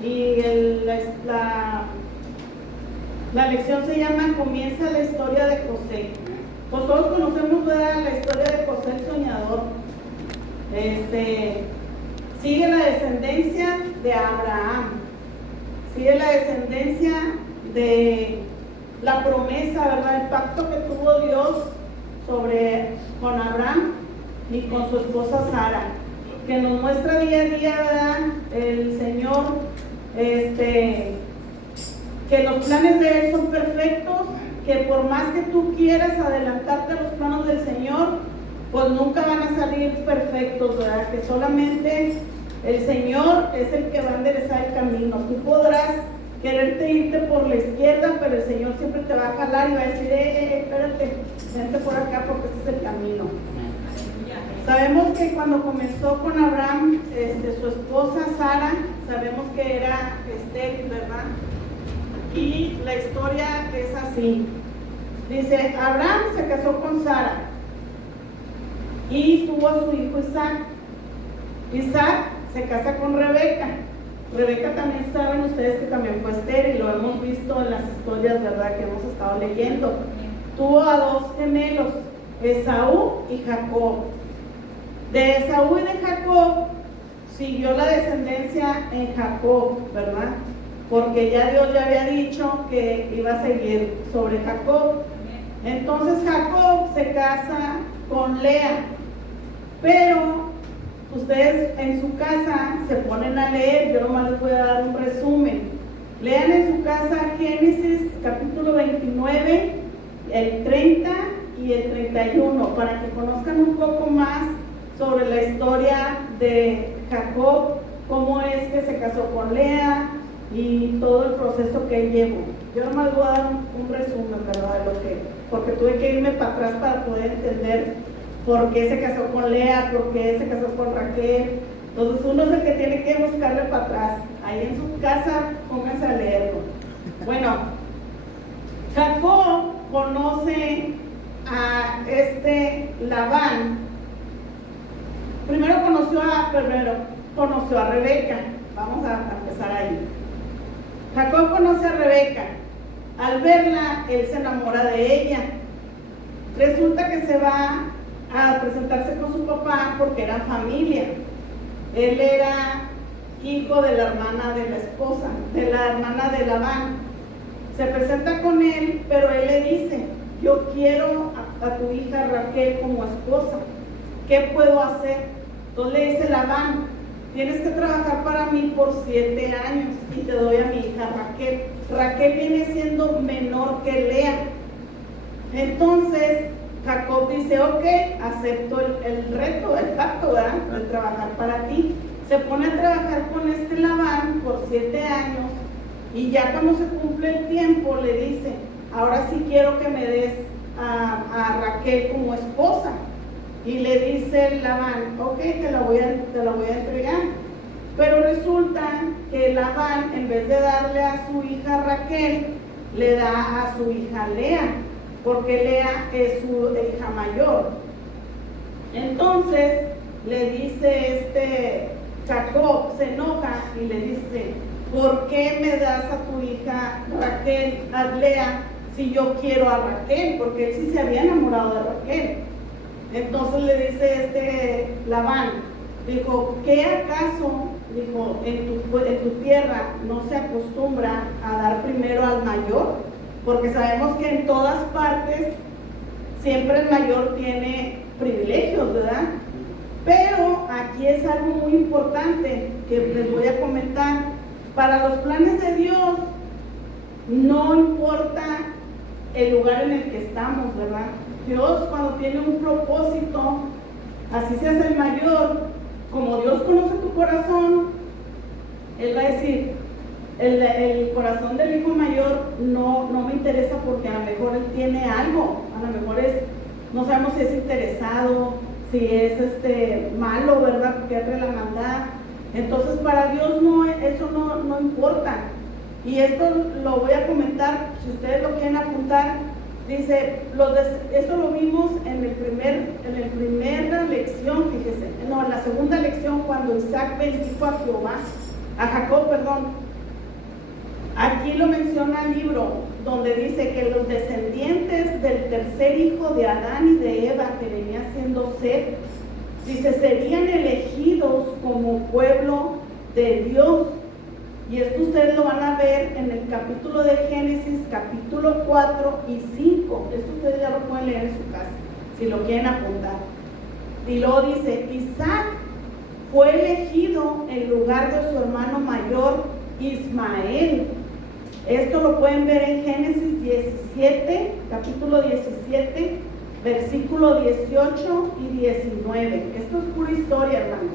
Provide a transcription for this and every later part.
Y la lección se llama Comienza la historia de José. Pues todos conocemos, ¿verdad?, la historia de José el soñador. Sigue la descendencia de Abraham, sigue la descendencia de la promesa, ¿verdad?, el pacto que tuvo Dios con Abraham y con su esposa Sara, que nos muestra día a día, ¿verdad?, el Señor, que los planes de Él son perfectos, que por más que tú quieras adelantarte a los planos del Señor, pues nunca van a salir perfectos, ¿verdad?, que solamente el Señor es el que va a enderezar el camino. Tú podrás quererte irte por la izquierda, pero el Señor siempre te va a jalar y va a decir, espérate, vente por acá porque este es el camino. Sabemos que cuando comenzó con Abraham, su esposa Sara, sabemos que era estéril, ¿verdad? Y la historia es así. Dice, Abraham se casó con Sara y tuvo a su hijo Isaac. Isaac se casa con Rebeca. Rebeca también saben ustedes que también fue estéril, lo hemos visto en las historias, ¿verdad?, que hemos estado leyendo. Tuvo a dos gemelos, Esaú y Jacob. De Esaú y de Jacob siguió la descendencia en Jacob, ¿verdad?, porque ya Dios ya había dicho que iba a seguir sobre Jacob. Entonces Jacob se casa con Lea, pero ustedes en su casa se ponen a leer, yo nomás les voy a dar un resumen. Lean en su casa Génesis capítulo 29, el 30 y el 31, para que conozcan un poco más sobre la historia de Jacob, cómo es que se casó con Lea y todo el proceso que él llevó. Yo nomás les voy a dar un resumen, ¿verdad?, de porque tuve que irme para atrás para poder entender por qué se casó con Lea, por qué se casó con Raquel. Entonces uno es el que tiene que buscarle para atrás. Ahí en su casa, pónganse a leerlo. Bueno, Jacob conoce a Labán. Primero conoció a Rebeca. Vamos a empezar ahí. Jacob conoce a Rebeca. Al verla, él se enamora de ella. Resulta que se va a presentarse con su papá porque eran familia. Él era hijo de la hermana de la esposa, de la hermana de Labán. Se presenta con él, pero él le dice, yo quiero a tu hija Raquel como esposa. ¿Qué puedo hacer? Entonces le dice Labán, tienes que trabajar para mí por 7 años y te doy a mi hija Raquel. Raquel viene siendo menor que Lea. Entonces Jacob dice, ok, acepto el reto, el pacto, ¿verdad?, de trabajar para ti. Se pone a trabajar con Labán por 7 años y ya cuando se cumple el tiempo le dice, ahora sí quiero que me des a Raquel como esposa. Y le dice Labán, ok, te la voy a entregar. Pero resulta que Labán, en vez de darle a su hija Raquel, le da a su hija Lea, porque Lea es su hija mayor. Entonces le dice Jacob, se enoja y le dice, ¿por qué me das a tu hija Raquel, a Lea, si yo quiero a Raquel? Porque él sí se había enamorado de Raquel. Entonces le dice Labán, dijo, ¿qué acaso, dijo, en tu tierra no se acostumbra a dar primero al mayor? Porque sabemos que en todas partes siempre el mayor tiene privilegios, ¿verdad? Pero aquí es algo muy importante que les voy a comentar. Para los planes de Dios no importa el lugar en el que estamos, ¿verdad? Dios, cuando tiene un propósito, así seas el mayor, como Dios conoce tu corazón, Él va a decir, el corazón del hijo mayor no me interesa porque a lo mejor él tiene algo, a lo mejor no sabemos si es interesado, si es malo, ¿verdad?, porque hace la maldad. Entonces para Dios eso no importa. Y esto lo voy a comentar, si ustedes lo quieren apuntar. Dice, esto lo vimos en la primera lección, fíjese, no, en la segunda lección, cuando Isaac bendijo a Jehová. a Jacob, perdón. Aquí lo menciona el libro, donde dice que los descendientes del tercer hijo de Adán y de Eva, que venía siendo Set, dice, serían elegidos como pueblo de Dios. Y esto ustedes lo van a ver en el capítulo de Génesis, capítulo 4 y 5. Esto ustedes ya lo pueden leer en su casa, si lo quieren apuntar. Y luego dice, Isaac fue elegido en lugar de su hermano mayor, Ismael. Esto lo pueden ver en Génesis 17, capítulo 17, versículo 18 y 19. Esto es pura historia, hermanos.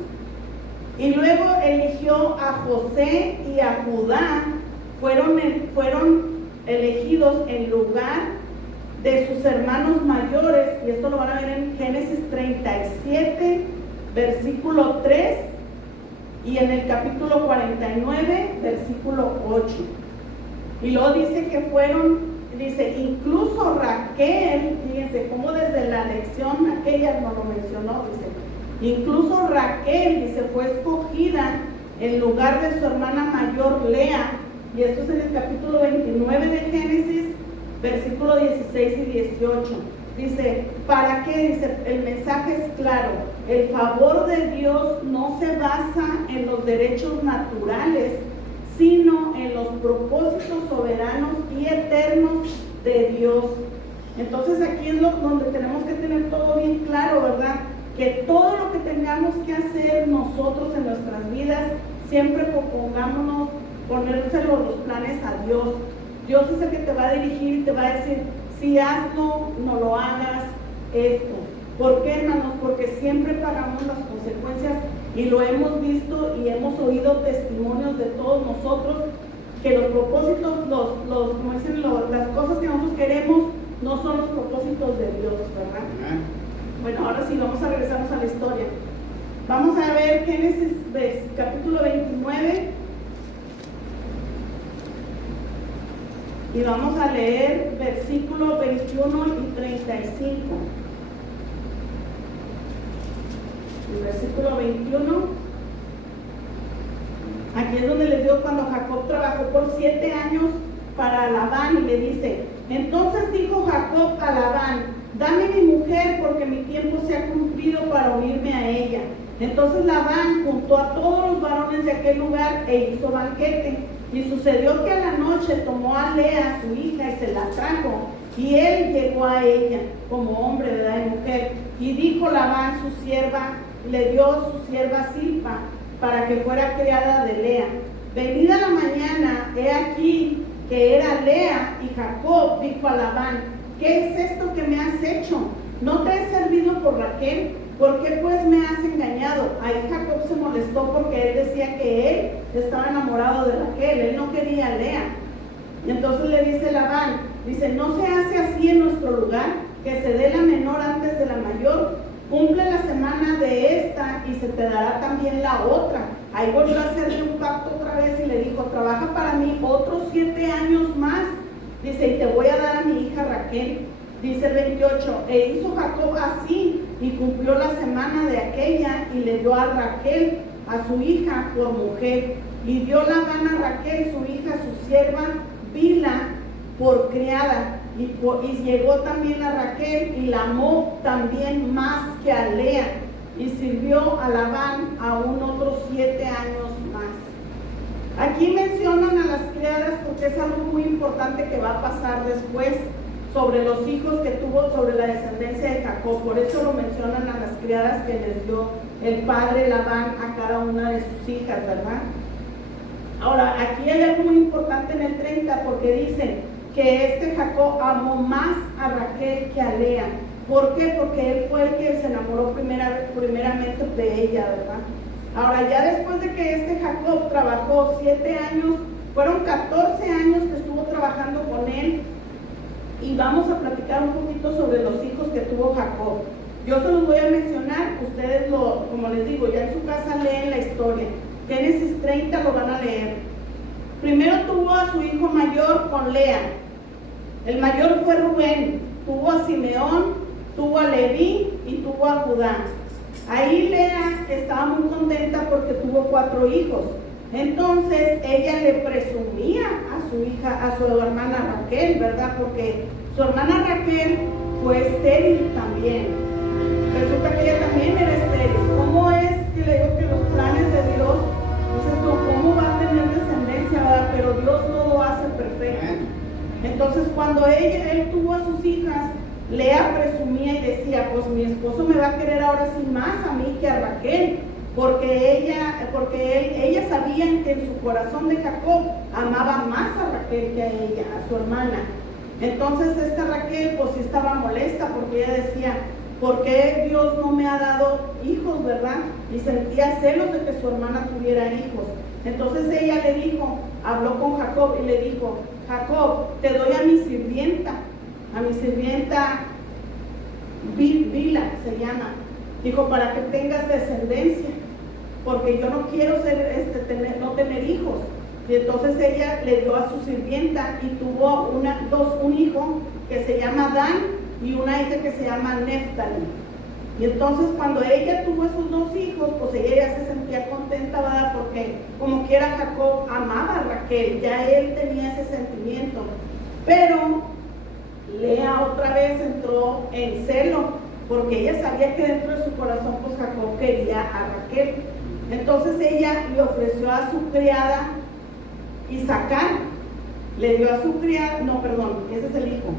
Y luego eligió a José y a Judá, fueron elegidos en lugar de sus hermanos mayores, y esto lo van a ver en Génesis 37, versículo 3, y en el capítulo 49, versículo 8. Y luego dice que dice, incluso Raquel, fíjense cómo desde la lección aquella no lo mencionó, dice, incluso Raquel, dice, fue escogida en lugar de su hermana mayor Lea, y esto es en el capítulo 29 de Génesis, versículo 16 y 18. Dice, ¿para qué? Dice, el mensaje es claro, el favor de Dios no se basa en los derechos naturales, sino en los propósitos soberanos y eternos de Dios. Entonces aquí es donde tenemos que tener todo bien claro, ¿verdad? Que todo lo que tengamos que hacer nosotros en nuestras vidas, siempre propongámonos ponérselo los planes a Dios. Dios es el que te va a dirigir y te va a decir, si hazlo, no lo hagas, esto. ¿Por qué, hermanos? Porque siempre pagamos las consecuencias, y lo hemos visto y hemos oído testimonios de todos nosotros, que los propósitos, como dicen, las cosas que nosotros queremos no son los propósitos de Dios, ¿verdad? Bueno, ahora sí, vamos a regresarnos a la historia. Vamos a ver Génesis capítulo 29 y vamos a leer versículos 21 y 35. El versículo 21, aquí es donde les digo, cuando Jacob trabajó por 7 años para Labán, y le dice, entonces dijo Jacob a Labán, dame mi mujer porque mi tiempo se ha cumplido para unirme a ella. Entonces Labán juntó a todos los varones de aquel lugar e hizo banquete. Y sucedió que a la noche tomó a Lea, su hija, y se la trajo. Y él llegó a ella como hombre, ¿verdad?, y mujer. Y dijo Labán, su sierva, le dio su sierva Silpa para que fuera criada de Lea. Venida la mañana, he aquí que era Lea, y Jacob dijo a Labán, ¿qué es esto que me has hecho? ¿No te he servido por Raquel? ¿Por qué pues me has engañado? Ahí Jacob se molestó porque él decía que él estaba enamorado de Raquel, él no quería a Lea. Y entonces le dice Labán, dice, ¿no se hace así en nuestro lugar? Que se dé la menor antes de la mayor. Cumple la semana de esta y se te dará también la otra. Ahí volvió a hacerle un pacto otra vez y le dijo, trabaja para mí otros 7 años más. Dice, y te voy a dar a mi hija Raquel. Dice el 28, e hizo Jacob así y cumplió la semana de aquella y le dio a Raquel, a su hija, por mujer. Y dio Labán a Raquel, su hija, su sierva, Bila, por criada. Y llegó también a Raquel y la amó también más que a Lea. Y sirvió a Labán aún otros 7 años más. Aquí mencionan a las criadas porque es algo muy importante que va a pasar después sobre los hijos que tuvo, sobre la descendencia de Jacob. Por eso lo mencionan a las criadas que les dio el padre Labán a cada una de sus hijas, ¿verdad? Ahora, aquí hay algo muy importante en el 30 porque dicen que Jacob amó más a Raquel que a Lea. ¿Por qué? Porque él fue el que se enamoró primeramente de ella, ¿verdad? Ahora, ya después de que Jacob trabajó 7 años, fueron 14 años que estuvo trabajando con él, y vamos a platicar un poquito sobre los hijos que tuvo Jacob. Yo se los voy a mencionar, ustedes como les digo, ya en su casa leen la historia. Génesis 30 lo van a leer. Primero tuvo a su hijo mayor con Lea. El mayor fue Rubén, tuvo a Simeón, tuvo a Leví y tuvo a Judá. Ahí Lea estaba muy contenta porque tuvo 4 hijos. Entonces ella le presumía a su hija, a su hermana Raquel, ¿verdad? Porque su hermana Raquel fue estéril también. Resulta que ella también era estéril. ¿Cómo es que le digo que los planes de Dios, dices tú, cómo va a tener descendencia, ¿verdad? Pero Dios todo hace perfecto. Entonces cuando él tuvo a sus hijas, Lea presumía y decía, pues mi esposo me va a querer ahora sí más a mí que a Raquel, porque ella sabía que en su corazón de Jacob amaba más a Raquel que a ella, a su hermana. Entonces esta Raquel pues sí estaba molesta, porque ella decía, ¿por qué Dios no me ha dado hijos, verdad? Y sentía celos de que su hermana tuviera hijos. Entonces ella le dijo, habló con Jacob y le dijo, Jacob, te doy a mi sirvienta Bila se llama. Dijo, para que tengas descendencia, porque yo no quiero no tener hijos. Y entonces ella le dio a su sirvienta y tuvo un hijo que se llama Dan y una hija que se llama Neftali. Y entonces cuando ella tuvo esos dos hijos, pues ella ya se sentía contenta, ¿verdad? Porque como quiera Jacob amaba a Raquel, ya él tenía ese sentimiento. Pero Lea otra vez entró en celo, porque ella sabía que dentro de su corazón pues Jacob quería a Raquel. Entonces ella le ofreció a su criada Isaacar, le dio a su criada, no, perdón, ese es el hijo,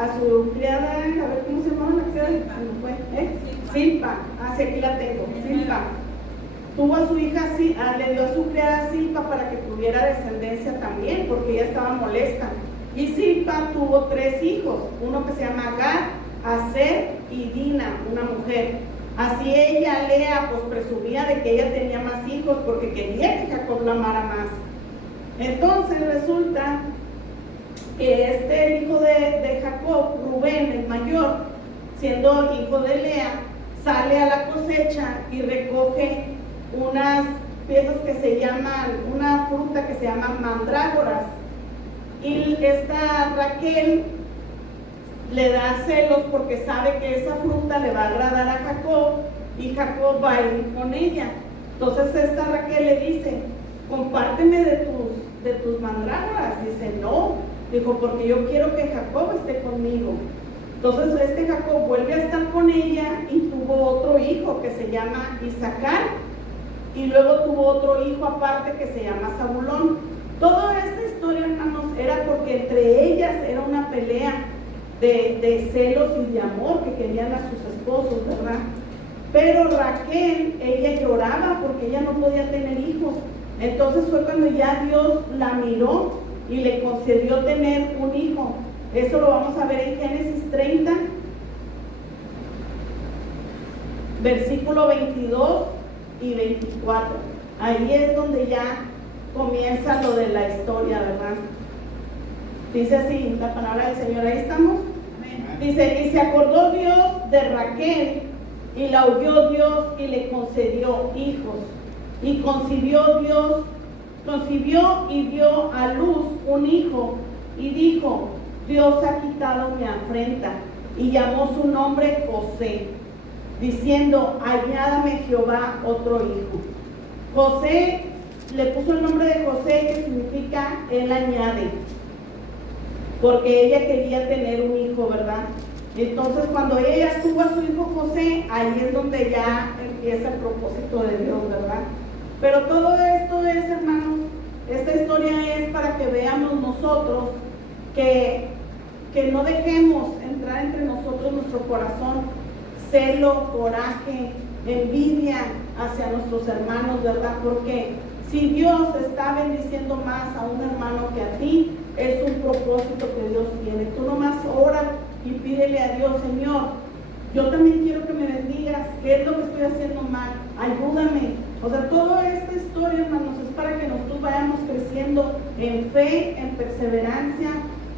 a su criada, a ver cómo se llamaba la criada, Silpa, sí, aquí la tengo, Silpa. Tuvo a su hija, le dio a su criada Silpa para que tuviera descendencia también, porque ella estaba molesta. Y Silpa tuvo 3 hijos, uno que se llama Gad, Aser y Dina, una mujer. Así ella, Lea, pues presumía de que ella tenía más hijos porque quería que Jacob la amara más. Entonces resulta que el hijo de Jacob, Rubén, el mayor, siendo hijo de Lea, sale a la cosecha y recoge unas piezas que se llaman, una fruta que se llama mandrágoras. Y esta Raquel le da celos porque sabe que esa fruta le va a agradar a Jacob y Jacob va a ir con ella. Entonces esta Raquel le dice, compárteme de tus mandrágoras. Dice, no, dijo, porque yo quiero que Jacob esté conmigo. Entonces Jacob vuelve a estar con ella y tuvo otro hijo que se llama Isaacar, y luego tuvo otro hijo aparte que se llama Zabulón. Toda esta historia, hermanos, era porque entre ellas era una pelea de celos y de amor que querían a sus esposos, ¿verdad? Pero Raquel, ella lloraba porque ella no podía tener hijos. Entonces fue cuando ya Dios la miró y le concedió tener un hijo. Eso lo vamos a ver en Génesis 30, versículo 22 y 24. Ahí es donde ya comienza lo de la historia, ¿verdad? Dice así la palabra del Señor, ahí estamos. Dice, y se acordó Dios de Raquel y la oyó Dios y le concedió hijos. Y concibió y dio a luz un hijo y dijo, Dios ha quitado mi afrenta, y llamó su nombre José, diciendo, añádame Jehová otro hijo. José, le puso el nombre de José, que significa él añade, porque ella quería tener un hijo, ¿verdad? Entonces cuando ella tuvo a su hijo José, ahí es donde ya empieza el propósito de Dios, ¿verdad? Pero todo esto es, hermanos, esta historia es para que veamos nosotros que no dejemos entrar entre nosotros nuestro corazón celo, coraje, envidia hacia nuestros hermanos, ¿verdad? Porque si Dios está bendiciendo más a un hermano que a ti, es un propósito que Dios tiene. Tú nomás ora y pídele a Dios, Señor, yo también quiero que me bendigas, ¿qué es lo que estoy haciendo mal? Ayúdame. O sea, toda esta historia, hermanos, es para que nosotros vayamos creciendo en fe, en perseverancia,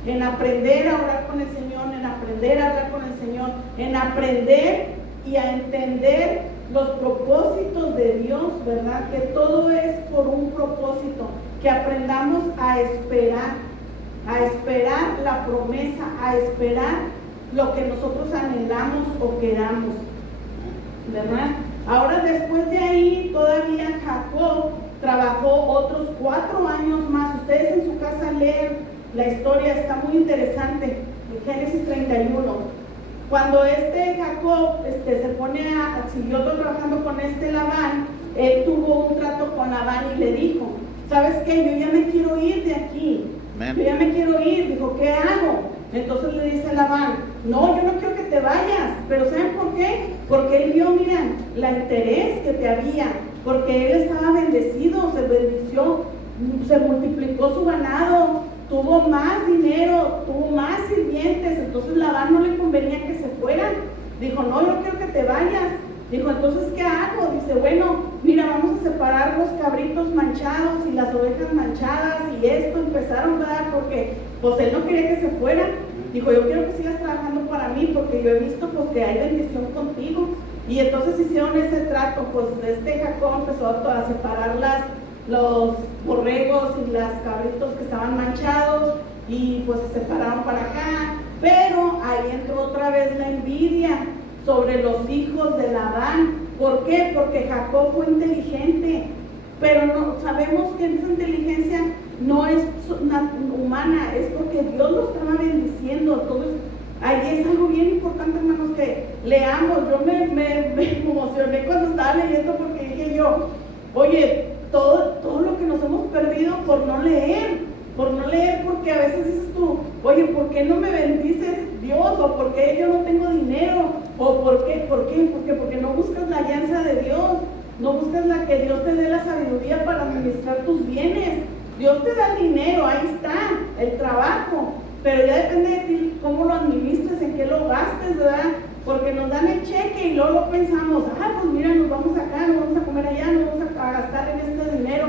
en aprender a orar con el Señor, en aprender a hablar con el Señor, en aprender y a entender los propósitos de Dios, ¿verdad? Que todo es por un propósito, que aprendamos a esperar la promesa, a esperar lo que nosotros anhelamos o queramos, ¿verdad? Ahora después de ahí todavía Jacob trabajó otros 4 años más. Ustedes en su casa leen la historia, está muy interesante, en Génesis 31. Cuando Jacob siguió trabajando con Labán, él tuvo un trato con Labán y le dijo, ¿sabes qué? Yo ya me quiero ir de aquí. Amén. Yo ya me quiero ir. Dijo, ¿qué hago? Entonces le dice Labán, no, yo no quiero que te vayas. Pero ¿saben por qué? Porque él vio, miren, la interés que te había. Porque él estaba bendecido, se bendició, se multiplicó su ganado, tuvo más dinero, tuvo más sirvientes. Entonces Labán no le convenía que se fueran. Dijo, no, yo quiero que te vayas. Dijo, entonces, ¿qué hago? Dice, bueno, mira, vamos a separar los cabritos manchados y las ovejas manchadas y esto. Empezaron, ¿verdad? Porque, pues, él no quería que se fueran. Dijo, yo quiero que sigas trabajando para mí porque yo he visto, pues, que hay bendición contigo. Y entonces hicieron ese trato, pues, Jacob empezó a separar los borregos y las cabritos que estaban manchados y, pues, se separaron para acá. Pero ahí entró otra vez la envidia sobre los hijos de Labán. ¿Por qué? Porque Jacob fue inteligente, pero no sabemos que esa inteligencia no es humana, es porque Dios lo estaba bendiciendo. Entonces, ahí es algo bien importante, hermanos, que leamos. Yo me emocioné cuando estaba leyendo porque dije yo, oye, todo lo que nos hemos perdido por no leer, porque a veces dices tú, oye, ¿por qué no me bendice Dios? ¿O por qué yo no tengo dinero? ¿O por qué? Porque no buscas la alianza de Dios, no buscas que Dios te dé la sabiduría para administrar tus bienes. Dios te da el dinero, ahí está, el trabajo, pero ya depende de ti cómo lo administres, en qué lo gastes, ¿verdad? Porque nos dan el cheque y luego pensamos, pues mira, nos vamos acá, nos vamos a comer allá, nos vamos a gastar en este dinero.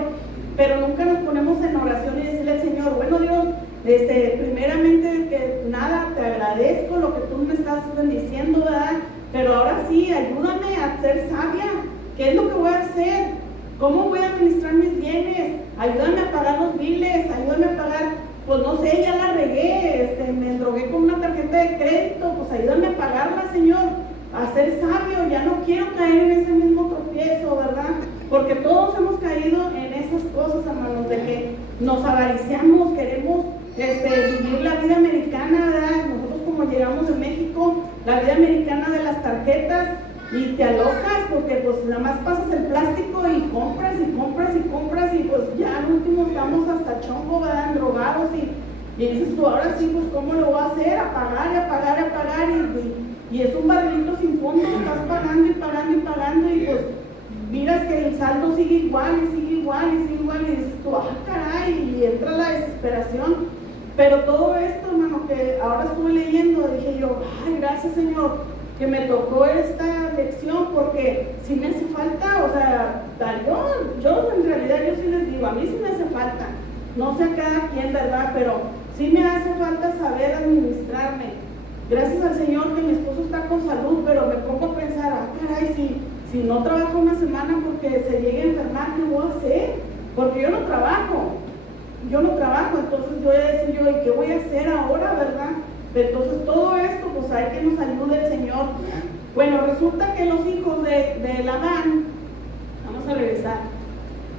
Pero nunca nos ponemos en oración y decirle al Señor, bueno Dios, primeramente que nada, te agradezco lo que tú me estás bendiciendo, ¿verdad? Pero ahora sí, ayúdame a ser sabia. ¿Qué es lo que voy a hacer? ¿Cómo voy a administrar mis bienes? Ayúdame a pagar los biles, ayúdame a pagar, pues no sé, ya la regué, me endrogué con una tarjeta de crédito, pues ayúdame a pagarla, Señor, a ser sabio. Ya no quiero caer en ese mismo tropiezo, ¿verdad? Porque todos hemos caído en esas cosas, hermanos, de que nos avariciamos, queremos vivir la vida americana, ¿verdad? Nosotros como llegamos de México, la vida americana de las tarjetas, y te alocas porque pues nada más pasas el plástico y compras y compras y compras y pues ya al último estamos hasta chongo, ¿verdad? Drogados y dices tú, ahora sí, pues ¿cómo lo voy a hacer? A pagar y es un barrilito sin fondo, estás pagando y pues miras que el saldo sigue igual y dices tú, caray, y entra la desesperación. Pero todo esto, hermano, que ahora estuve leyendo, dije yo, gracias Señor, que me tocó esta lección, porque si me hace falta, o sea, yo en realidad yo sí les digo, a mí sí me hace falta, no sé a cada quien, ¿verdad? Pero sí me hace falta saber administrarme. Gracias al Señor que mi esposo está con salud, pero me pongo a pensar, caray, si no trabajo una semana porque se llegue a enfermar, ¿qué voy a hacer? Porque yo no trabajo, entonces yo voy a decir yo, ¿y qué voy a hacer ahora, verdad? Entonces todo esto, pues hay que nos ayude el Señor. Bueno, resulta que los hijos de Labán, vamos a regresar,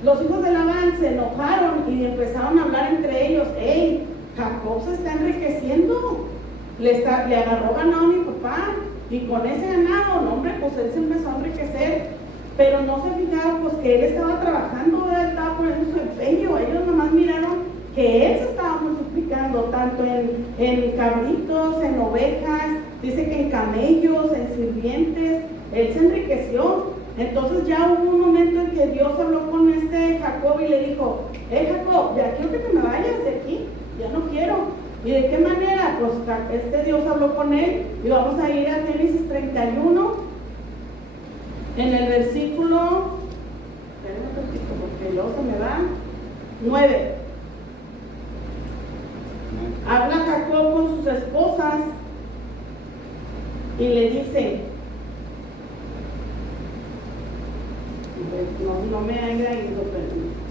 los hijos de Labán se enojaron y empezaron a hablar entre ellos, ¡hey! Jacob se está enriqueciendo, le agarró ganado a mi papá, y con ese ganado, no, hombre, pues él se empezó a enriquecer, pero no se fijaron pues que él estaba trabajando, él estaba poniendo su empeño. Ellos nomás miraron que él se estaba multiplicando tanto en cabritos, en ovejas, dice que en camellos, en sirvientes, él se enriqueció. Entonces ya hubo un momento en que Dios habló con Jacob y le dijo, Jacob, ya quiero que te me vayas de aquí, ya no quiero. ¿Y de qué manera? Pues Dios habló con él, y vamos a ir a Génesis 31, en el versículo, espérenme un poquito porque luego se me va, 9. Habla Jacob con sus esposas y le dice, no me haya ido, perdón.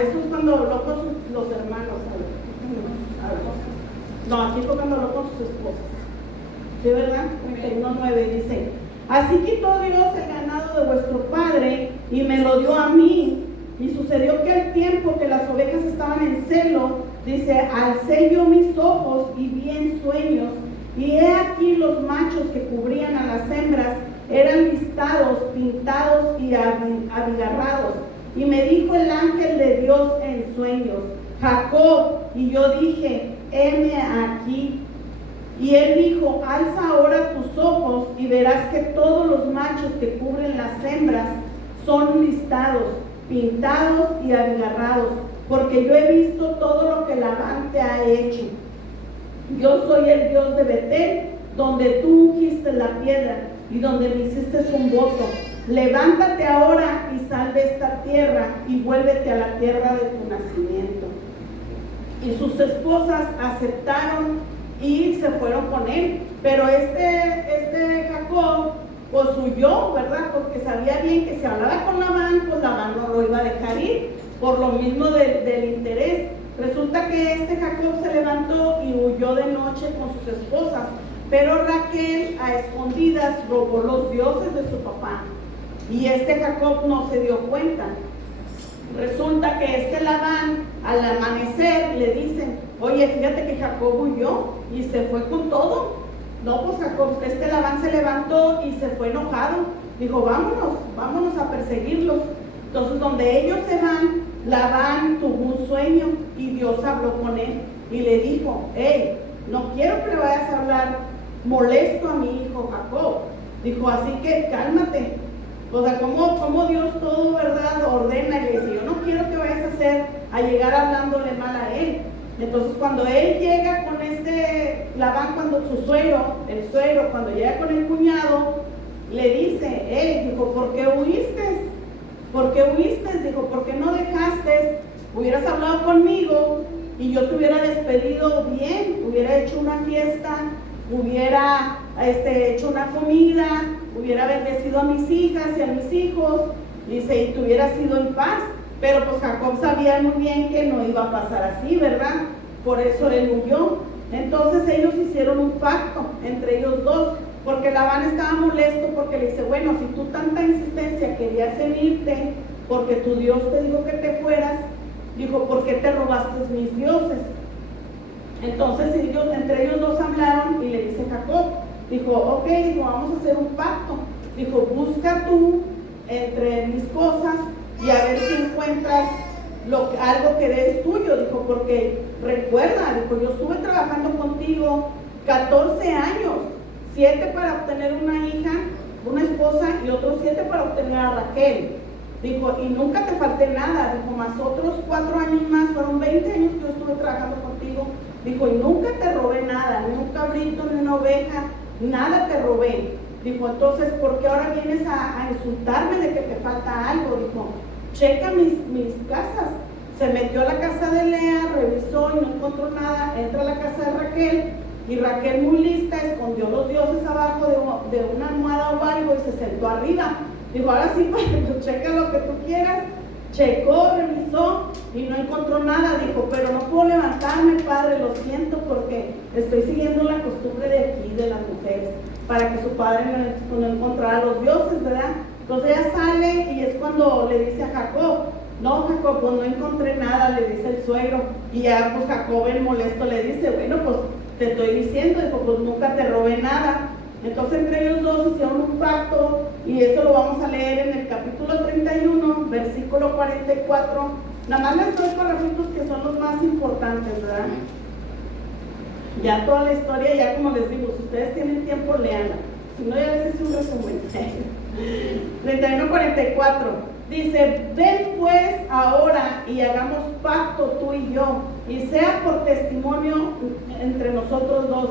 Eso es cuando habló con los hermanos, no, aquí fue cuando habló con sus esposas. ¿Sí, verdad? 31:9 dice, Así quitó Dios el ganado de vuestro padre y me lo dio a mí. Y sucedió que al tiempo que las ovejas estaban en celo, dice, alcé yo mis ojos y vi en sueños, y he aquí los machos que cubrían a las hembras eran listados, pintados y abigarrados. Y me dijo el ángel de Dios en sueños, Jacob. Y yo dije, heme aquí. Y él dijo, alza ahora tus ojos y verás que todos los machos que cubren las hembras son listados, pintados y abigarrados, porque yo he visto todo lo que Labán te ha hecho. Yo soy el Dios de Betel, donde tú ungiste la piedra y donde me hiciste un voto. Levántate ahora y sal de esta tierra y vuélvete a la tierra de tu nacimiento. Y sus esposas aceptaron y se fueron con él. Pero este Jacob pues huyó, ¿verdad? Porque sabía bien que si hablaba con Labán, pues Labán no lo iba a dejar ir, por lo mismo del interés. Resulta que este Jacob se levantó y huyó de noche con sus esposas, pero Raquel a escondidas robó los dioses de su papá, y este Jacob no se dio cuenta. Resulta que Labán, al amanecer, le dicen, oye, fíjate que Jacob huyó y se fue con todo. No, pues Jacob, Labán se levantó y se fue enojado. Dijo, vámonos a perseguirlos. Entonces, donde ellos se van, Labán tuvo un sueño y Dios habló con él y le dijo, hey, no quiero que le vayas a hablar molesto a mi hijo Jacob. Dijo, así que cálmate. O sea, como Dios todo, ¿verdad?, ordena y le dice, yo no quiero que vayas a llegar hablándole mal a él. Entonces, cuando él llega con Labán, cuando el suegro, cuando llega con el cuñado, le dice, dijo, ¿por qué huiste? ¿Por qué huiste? Dijo, ¿por qué no dejaste? Hubieras hablado conmigo y yo te hubiera despedido bien, hubiera hecho una fiesta, hubiera hecho una comida, hubiera bendecido a mis hijas y a mis hijos, dice, y te hubieras ido en paz. Pero pues Jacob sabía muy bien que no iba a pasar así, ¿verdad? Por eso él huyó. Entonces ellos hicieron un pacto entre ellos dos, porque Labán estaba molesto porque le dice, bueno, si tú tanta insistencia querías en irte, porque tu Dios te dijo que te fueras, dijo, ¿por qué te robaste mis dioses? Entonces entre ellos dos hablaron y le dice Jacob, dijo, ok, vamos a hacer un pacto. Dijo, busca tú entre mis cosas y a ver si encuentras algo que es tuyo. Dijo, porque recuerda, dijo, yo estuve trabajando contigo 14 años, 7 para obtener una hija, una esposa, y otros 7 para obtener a Raquel. Dijo, y nunca te falté nada. Dijo, más otros 4 años más, fueron 20 años que yo estuve trabajando contigo. Dijo, y nunca te robé nada, ni un cabrito, ni una oveja, nada te robé. Dijo, entonces, ¿por qué ahora vienes a insultarme de que te falta algo? Dijo, checa mis casas. Se metió a la casa de Lea, revisó y no encontró nada. Entra a la casa de Raquel, y Raquel, muy lista, escondió los dioses abajo de una almohada o algo y se sentó arriba. Dijo, ahora sí, pues checa lo que tú quieras. Checó, revisó y no encontró nada. Dijo, pero no puedo levantarme, padre, lo siento, porque estoy siguiendo la costumbre de aquí, de las mujeres, para que su padre no encontrara los dioses, ¿verdad? Entonces ella sale y es cuando le dice a Jacob, no, Jacob, pues no encontré nada, le dice el suegro. Y ya pues Jacob, el molesto, le dice, bueno, pues te estoy diciendo, dijo, pues nunca te robé nada. Entonces entre ellos dos hicieron un pacto, y eso lo vamos a leer en el capítulo 31, versículo 44. Nada más les doy párrafos que son los más importantes, ¿verdad? Ya toda la historia, ya como les digo, si ustedes tienen tiempo, léanla. Si no, ya les hice un resumen. 31:44. Dice, ven pues ahora y hagamos pacto tú y yo, y sea por testimonio entre nosotros dos.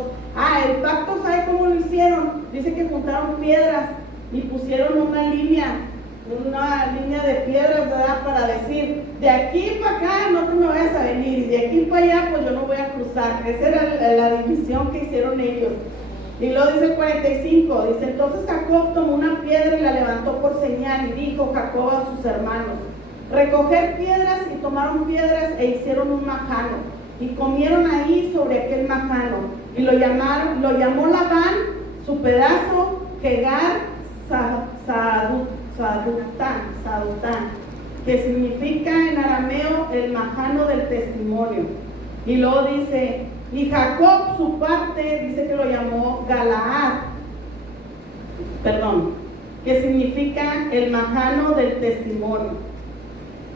El pacto, ¿sabe cómo lo hicieron? Dice que juntaron piedras y pusieron una línea de piedras, ¿verdad? Para decir, de aquí para acá no te me vayas a venir, y de aquí para allá pues yo no voy a cruzar. Esa era la división que hicieron ellos. Y luego dice el 45, dice, entonces Jacob tomó una piedra y la levantó por señal, y dijo Jacob a sus hermanos, recoger piedras, y tomaron piedras e hicieron un majano, y comieron ahí sobre aquel majano, y lo llamó Labán, su pedazo, Jegar Sadután, que significa en arameo el majano del testimonio. Y luego dice, y Jacob su parte, dice que lo llamó Galaad, que significa el majano del testimonio.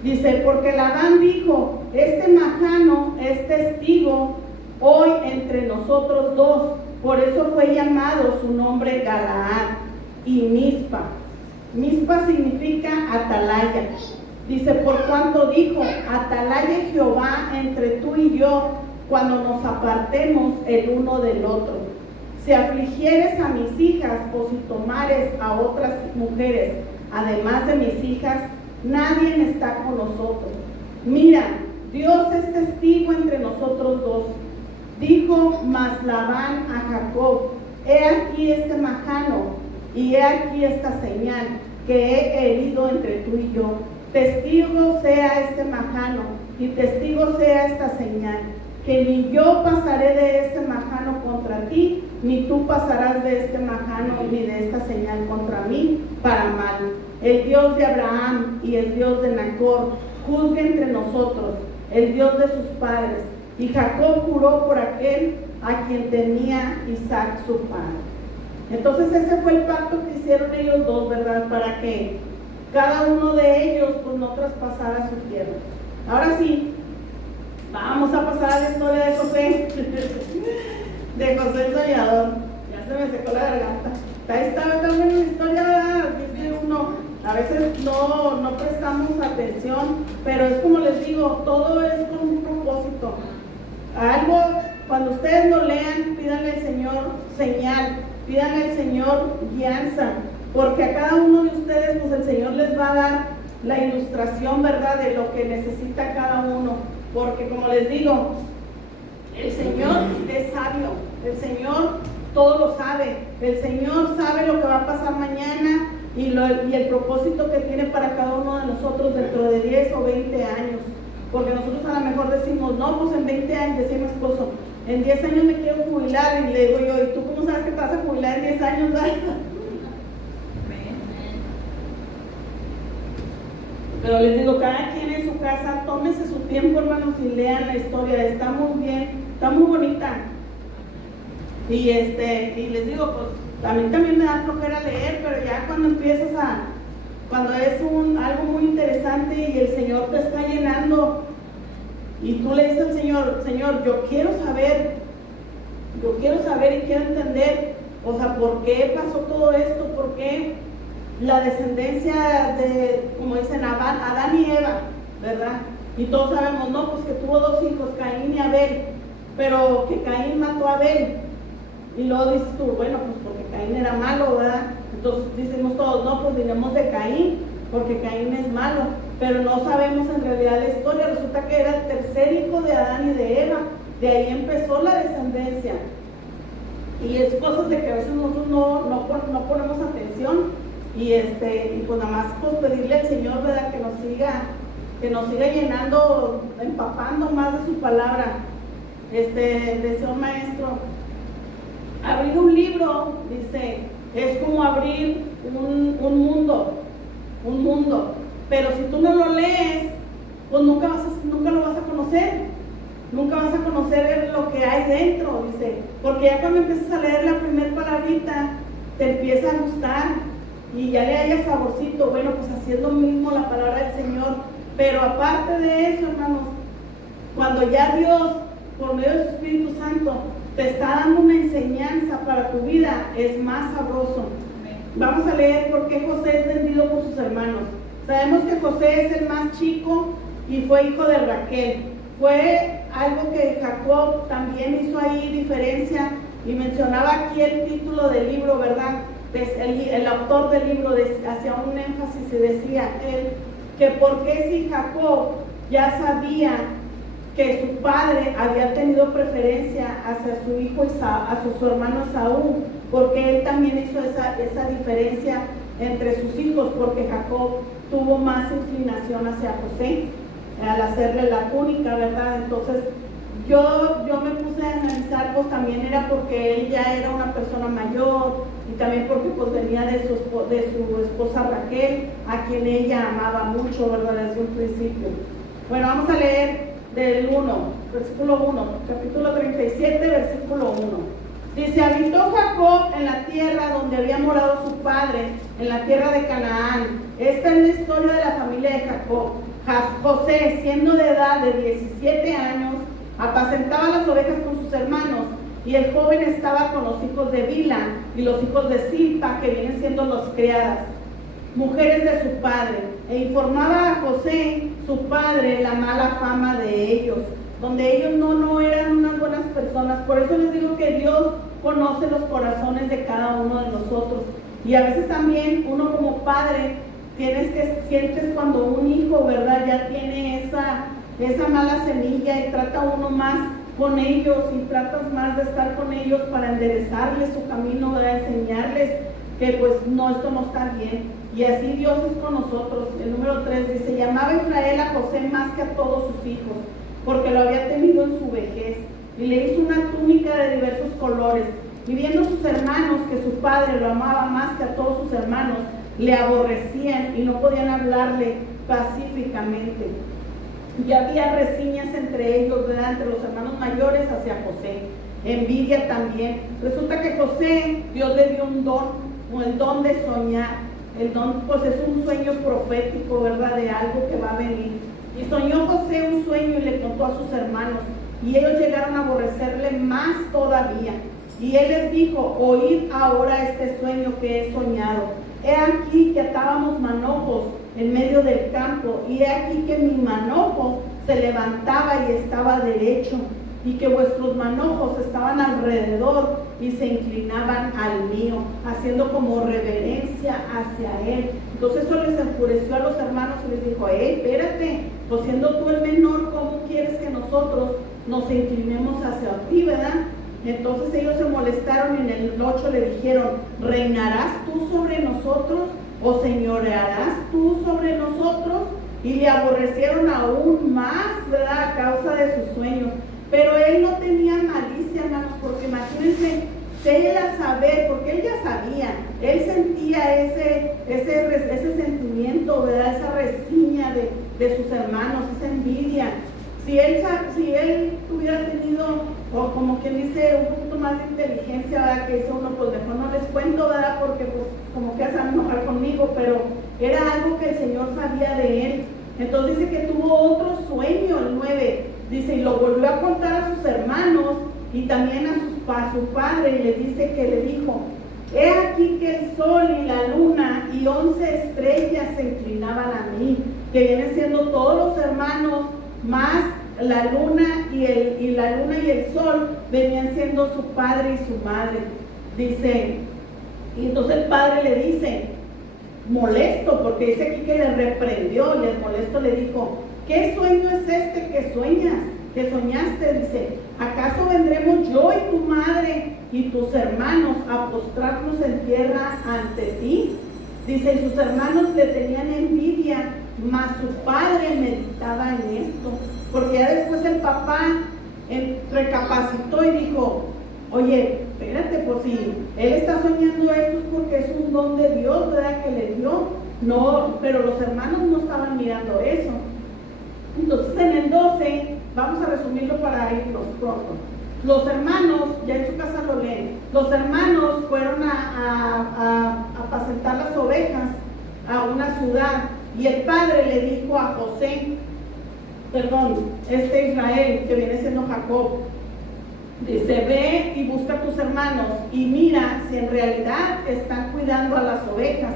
Dice, porque Labán dijo, este majano es testigo hoy entre nosotros dos, por eso fue llamado su nombre Galaad y Mizpa. Mizpa significa atalaya. Dice, por cuanto dijo, atalaya Jehová entre tú y yo, cuando nos apartemos el uno del otro. Si afligieres a mis hijas o si tomares a otras mujeres, además de mis hijas, nadie está con nosotros. Mira, Dios es testigo entre nosotros dos. Dijo mas Labán a Jacob, he aquí este majano y he aquí esta señal que he herido entre tú y yo. Testigo sea este majano y testigo sea esta señal, que ni yo pasaré de este majano contra ti, ni tú pasarás de este majano ni de esta señal contra mí para mal. El Dios de Abraham y el Dios de Nacor juzgue entre nosotros, el Dios de sus padres. Y Jacob juró por aquel a quien tenía Isaac su padre. Entonces ese fue el pacto que hicieron ellos dos, ¿verdad? Para que cada uno de ellos pues no traspasara su tierra. Ahora sí, vamos a pasar a la historia de José, de José el soñador. Ya se me secó la garganta. Ahí está también la historia, ¿verdad? Dice uno, a veces no prestamos atención, pero es como les digo, todo es con un propósito. Algo, cuando ustedes lo lean, pídanle al Señor señal, pídanle al Señor guianza, porque a cada uno de ustedes, pues el Señor les va a dar la ilustración, ¿verdad?, de lo que necesita cada uno, porque como les digo, el Señor es sabio, el Señor todo lo sabe, el Señor sabe lo que va a pasar mañana y el propósito que tiene para cada uno de nosotros dentro de 10 o 20 años. Porque nosotros a lo mejor decimos, no, pues en 20 años, decía mi esposo, en 10 años me quiero jubilar, y le digo yo, ¿y tú cómo sabes que te vas a jubilar en 10 años? Pero les digo, cada quien en su casa, tómese su tiempo, hermanos, y lean la historia, está muy bien, está muy bonita. Y les digo, pues a mí también me da flojera leer, pero ya cuando empiezas cuando es algo muy interesante y el Señor te está llenando y tú le dices al Señor, Señor, yo quiero saber y quiero entender, o sea, ¿por qué pasó todo esto? ¿Por qué la descendencia de, como dicen, Adán y Eva, ¿verdad? Y todos sabemos, no, pues que tuvo dos hijos, Caín y Abel, pero que Caín mató a Abel. Y luego dices tú, bueno, pues porque Caín era malo, ¿verdad? Entonces decimos todos, no, pues diremos de Caín, porque Caín es malo, pero no sabemos en realidad la historia. Resulta que era el tercer hijo de Adán y de Eva, de ahí empezó la descendencia. Y es cosas de que a veces nosotros no ponemos atención, y pues nada más pues pedirle al Señor, ¿verdad?, que nos siga llenando, empapando más de su palabra. Decía un maestro, abrir un libro, dice, es como abrir un mundo, pero si tú no lo lees, pues nunca lo vas a conocer. Nunca vas a conocer lo que hay dentro, dice, porque ya cuando empiezas a leer la primera palabrita, te empieza a gustar y ya le haya saborcito. Bueno, pues así es lo mismo la palabra del Señor. Pero aparte de eso, hermanos, cuando ya Dios, por medio de su Espíritu Santo, te está dando una enseñanza para tu vida, es más sabroso. Vamos a leer por qué José es vendido por sus hermanos. Sabemos que José es el más chico y fue hijo de Raquel. Fue algo que Jacob también hizo ahí diferencia, y mencionaba aquí el título del libro, ¿verdad? El autor del libro hacía un énfasis y decía él que por qué si Jacob ya sabía que su padre había tenido preferencia hacia su hijo hacia su hermano Esaú, porque él también hizo esa diferencia entre sus hijos, porque Jacob tuvo más inclinación hacia José al hacerle la túnica, ¿verdad? Entonces yo me puse a analizar, pues también era porque él ya era una persona mayor y también porque pues venía de su esposa Raquel, a quien ella amaba mucho, ¿verdad? Desde un principio. Bueno, vamos a leer del 1, versículo 1, capítulo 37, versículo 1. Dice, habitó Jacob en la tierra donde había morado su padre, en la tierra de Canaán. Esta es la historia de la familia de Jacob. José, siendo de edad de 17 años, apacentaba las ovejas con sus hermanos, y el joven estaba con los hijos de Bilha y los hijos de Silpa, que vienen siendo los criadas, mujeres de su padre, e informaba a José, su padre, la mala fama de ellos, donde ellos no eran unas buenas personas. Por eso les digo que Dios conoce los corazones de cada uno de nosotros, y a veces también uno como padre sientes cuando un hijo, ¿verdad?, ya tiene esa mala semilla, y trata uno más con ellos y tratas más de estar con ellos para enderezarles su camino, ¿verdad?, enseñarles que pues no, esto no está bien. Y así Dios es con nosotros. El número 3 dice, llamaba Israel a José más que a todos sus hijos, porque lo había tenido en su vejez, y le hizo una túnica de diversos colores. Y viendo sus hermanos que su padre lo amaba más que a todos sus hermanos, le aborrecían y no podían hablarle pacíficamente. Y había reseñas entre ellos, ¿verdad?, entre los hermanos mayores hacia José, envidia también. Resulta que José, Dios le dio un don, el don de soñar. El don pues es un sueño profético, ¿verdad?, de algo que va a venir. Y soñó José un sueño y le contó a sus hermanos, y ellos llegaron a aborrecerle más todavía. Y él les dijo, oíd ahora este sueño que he soñado. He aquí que atábamos manojos en medio del campo, y he aquí que mi manojo se levantaba y estaba derecho, y que vuestros manojos estaban alrededor y se inclinaban al mío, haciendo como reverencia hacia él. Entonces eso les enfureció a los hermanos y les dijo, espérate, pues siendo tú el menor, ¿cómo quieres que nosotros nos inclinemos hacia ti, verdad? Entonces ellos se molestaron, y en el 8 le dijeron, ¿reinarás tú sobre nosotros o señorearás tú sobre nosotros? Y le aborrecieron aún más, ¿verdad?, a causa de sus sueños. Pero él no tenía malicia, hermanos, porque imagínense, él a saber, porque él ya sabía, él sentía ese sentimiento, ¿verdad?, esa reseña de sus hermanos, esa envidia. Si él hubiera tenido, o como quien dice, un poquito más de inteligencia, ¿verdad?, que dice uno, pues mejor no les cuento, ¿verdad?, porque pues como que se van a enojar conmigo, pero era algo que el Señor sabía de él. Entonces dice que tuvo otro sueño, el 9, dice, y lo volvió a contar a sus hermanos y también a su padre, y le dice que le dijo, he aquí que el sol y la luna y 11 estrellas se inclinaban a mí, que vienen siendo todos los hermanos, más la luna y el sol venían siendo su padre y su madre. Dice, y entonces el padre le dice, molesto, porque dice aquí que le reprendió, y el molesto le dijo, ¿qué sueño es este que sueñas? ¿Que soñaste? Dice, ¿acaso vendremos yo y tu madre y tus hermanos a postrarnos en tierra ante ti? Dice, y sus hermanos le tenían envidia, mas su padre meditaba en esto, porque ya después el papá recapacitó y dijo, oye, espérate, pues si él está soñando esto es porque es un don de Dios, ¿verdad?, que le dio. No, pero los hermanos no estaban mirando eso. Entonces en el 12, vamos a resumirlo para irnos pronto. Los hermanos, ya en su casa lo leen, los hermanos fueron a apacentar las ovejas a una ciudad, y el padre le dijo a Israel, que viene siendo Jacob, dice, ve y busca a tus hermanos y mira si en realidad están cuidando a las ovejas.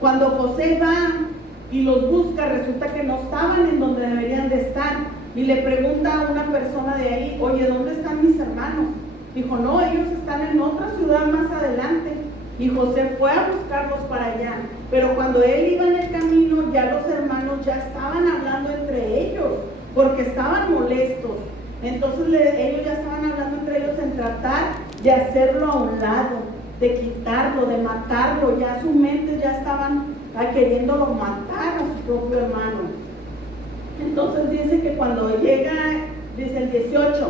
Cuando José va y los busca, resulta que no estaban en donde deberían de estar, y le pregunta a una persona de ahí, oye, ¿dónde están mis hermanos? Dijo, no, ellos están en otra ciudad más adelante. Y José fue a buscarlos para allá, pero cuando él iba en el camino, ya los hermanos ya estaban hablando entre ellos, porque estaban molestos. Entonces ellos ya estaban hablando entre ellos en tratar de hacerlo a un lado, de quitarlo, de matarlo. Ya su mente ya estaban queriéndolo matar a su propio hermano. Entonces dice que cuando llega dice el 18,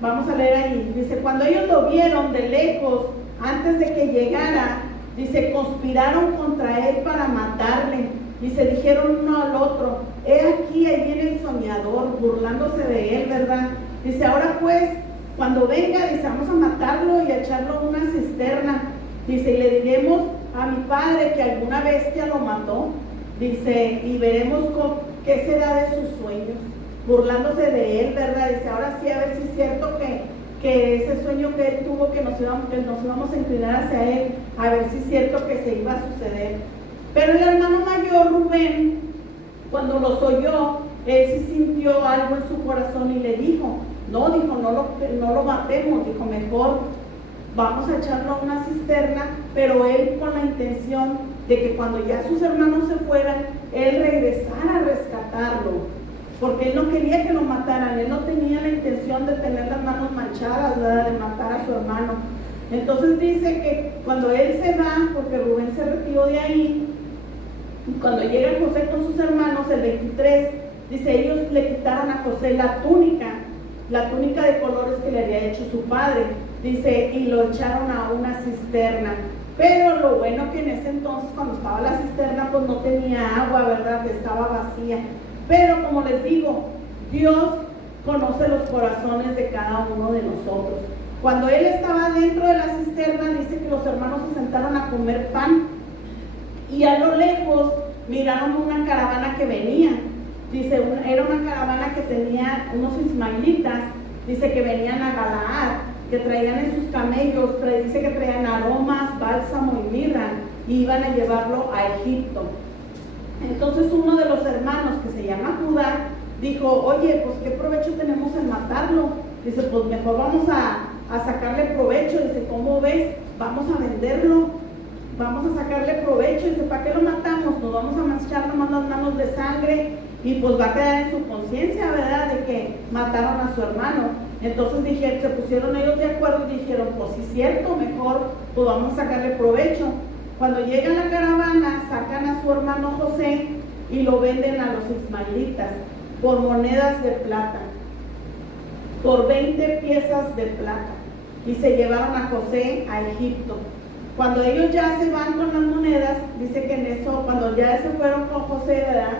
vamos a leer ahí, dice, cuando ellos lo vieron de lejos, antes de que llegara, dice, conspiraron contra él para matarle, y se dijeron uno al otro, he aquí, ahí viene el soñador, burlándose de él, ¿verdad? Dice, ahora pues, cuando venga, dice, vamos a matarlo y a echarlo en una cisterna, dice, y le diremos a mi padre que alguna bestia lo mató, dice, y veremos qué será de sus sueños, burlándose de él, ¿verdad? Dice, ahora sí, a ver si es cierto que ese sueño que él tuvo, que nos íbamos a inclinar hacia él, a ver si es cierto que se iba a suceder. Pero el hermano mayor, Rubén, cuando los oyó, él sí sintió algo en su corazón y le dijo, no lo matemos, dijo, mejor vamos a echarlo a una cisterna, pero él con la intención de que cuando ya sus hermanos se fueran, él regresara a rescatarlo, porque él no quería que lo mataran, él no tenía la intención de tener las manos manchadas, ¿verdad?, de matar a su hermano. Entonces dice que cuando él se va, porque Rubén se retiró de ahí, cuando llega José con sus hermanos, el 23, dice, ellos le quitaron a José la túnica de colores que le había hecho su padre, dice, y lo echaron a una cisterna. Pero lo bueno que en ese entonces, cuando estaba la cisterna, pues no tenía agua, ¿verdad?, que estaba vacía. Pero como les digo, Dios conoce los corazones de cada uno de nosotros. Cuando él estaba dentro de la cisterna, dice que los hermanos se sentaron a comer pan, y a lo lejos miraron una caravana que venía. Dice, era una caravana que tenía unos ismaelitas, dice que venían a Galaad, que traían en sus camellos, dice que traían aromas, bálsamo y mirra, y iban a llevarlo a Egipto. Entonces uno de los hermanos, que se llama Judá, dijo, oye, pues qué provecho tenemos en matarlo. Dice, pues mejor vamos a sacarle provecho. Dice, ¿cómo ves? Vamos a venderlo, vamos a sacarle provecho. Dice, ¿para qué lo matamos? Nos vamos a manchar nomás las manos de sangre, y pues va a quedar en su conciencia, ¿verdad?, de que mataron a su hermano. Entonces se pusieron ellos de acuerdo y dijeron, pues sí es cierto, mejor pues vamos a sacarle provecho. Cuando llega la caravana, sacan a su hermano José y lo venden a los ismaelitas por monedas de plata, por 20 piezas de plata, y se llevaron a José a Egipto. Cuando ellos ya se van con las monedas, dice que en eso, cuando ya se fueron con José, ¿verdad?,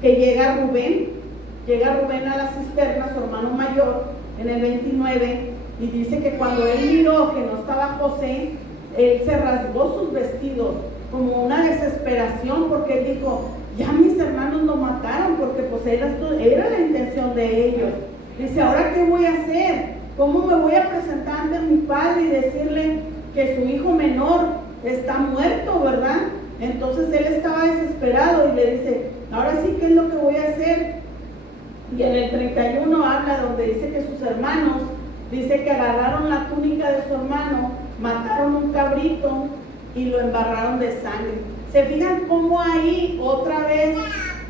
que llega Rubén a la cisterna, su hermano mayor, en el 29, y dice que cuando él miró que no estaba José, él se rasgó sus vestidos como una desesperación, porque él dijo, ya mis hermanos lo mataron, porque pues era la intención de ellos. Dice, ¿ahora qué voy a hacer? ¿Cómo me voy a presentar ante mi padre y decirle que su hijo menor está muerto, verdad? Entonces él estaba desesperado y le dice, ahora sí, ¿qué es lo que voy a hacer? Y en el 31 habla donde dice que sus hermanos, dice que agarraron la túnica de su hermano, mataron un cabrito y lo embarraron de sangre. ¿Se fijan cómo ahí otra vez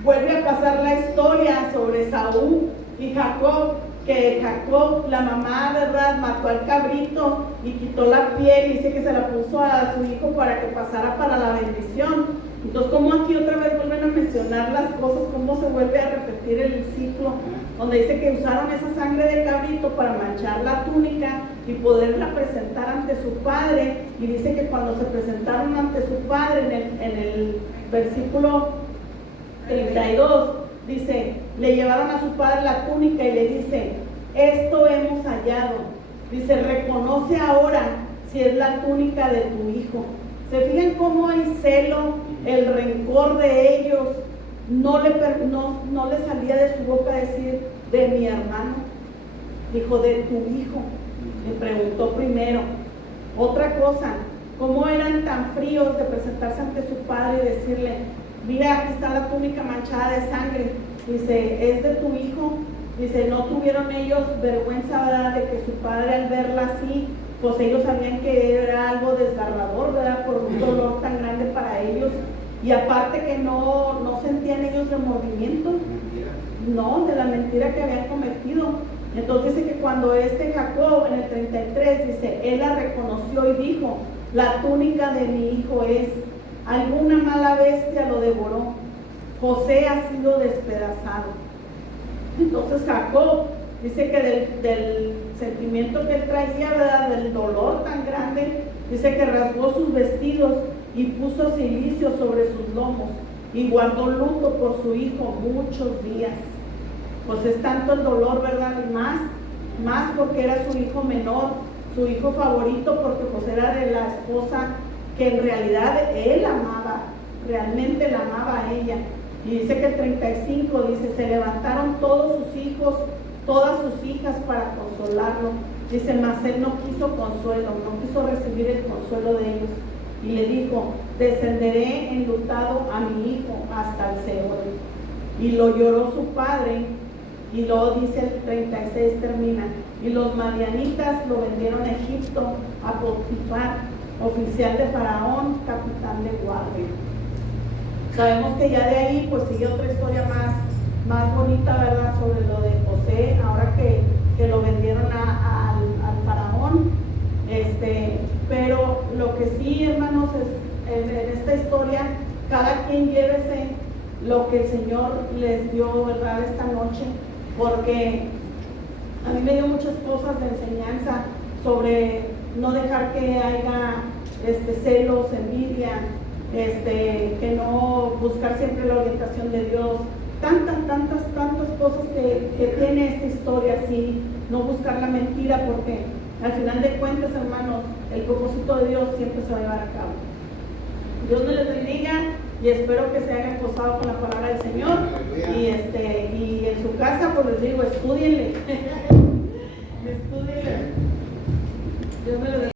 vuelve a pasar la historia sobre Saúl y Jacob? Que Jacob, la mamá, ¿verdad?, mató al cabrito y quitó la piel y dice que se la puso a su hijo para que pasara para la bendición. Entonces, como aquí otra vez vuelven a mencionar las cosas, cómo se vuelve a repetir el ciclo, donde dice que usaron esa sangre de cabrito para manchar la túnica y poderla presentar ante su padre. Y dice que cuando se presentaron ante su padre, en el versículo 32, dice, le llevaron a su padre la túnica y le dice, esto hemos hallado. Dice, reconoce ahora si es la túnica de tu hijo. ¿Se fijan cómo el celo, el rencor de ellos no le salía de su boca decir de mi hermano? Dijo, de tu hijo. Le preguntó primero. Otra cosa, cómo eran tan fríos de presentarse ante su padre y decirle, mira, aquí está la túnica manchada de sangre. Dice, es de tu hijo. Dice, no tuvieron ellos vergüenza, ¿verdad?, de que su padre, al verla así, pues ellos sabían que era algo desgarrador, ¿verdad?, por un dolor tan grande para ellos. Y aparte que no sentían ellos remordimiento, no, de la mentira que habían cometido. Entonces dice que cuando Jacob, en el 33, dice, él la reconoció y dijo, la túnica de mi hijo es, alguna mala bestia lo devoró, José ha sido despedazado. Entonces Jacob dice que del sentimiento que él traía, ¿verdad? Del dolor tan grande, dice que rasgó sus vestidos y puso cilicio sobre sus lomos y guardó luto por su hijo muchos días. Pues es tanto el dolor, ¿verdad? Y más porque era su hijo menor, su hijo favorito, porque pues era de la esposa que en realidad él amaba, realmente la amaba a ella. Y dice que el 35, dice, se levantaron todos sus hijos, todas sus hijas para consolarlo. Dice, mas él no quiso consuelo, no quiso recibir el consuelo de ellos. Y le dijo, descenderé enlutado a mi hijo hasta el Seol. Y lo lloró su padre. Y luego dice el 36, termina, y los madianitas lo vendieron a Egipto, a Potifar, oficial de Faraón, capitán de guardia. Sabemos que ya de ahí pues sigue otra historia más bonita, ¿verdad? Sobre lo de José, ahora que lo vendieron al Faraón. Pero lo que sí, hermanos, es en esta historia, cada quien llévese lo que el Señor les dio, ¿verdad? Esta noche, porque a mí me dio muchas cosas de enseñanza sobre no dejar que haya celos, envidia, que no buscar siempre la orientación de Dios, tantas cosas que tiene esta historia, así, no buscar la mentira, porque al final de cuentas, hermanos, el propósito de Dios siempre se va a llevar a cabo. Dios me les bendiga y espero que se hayan gozado con la palabra del Señor. Y en su casa, pues les digo, estúdienle. Estúdienle. Dios me lo bendiga.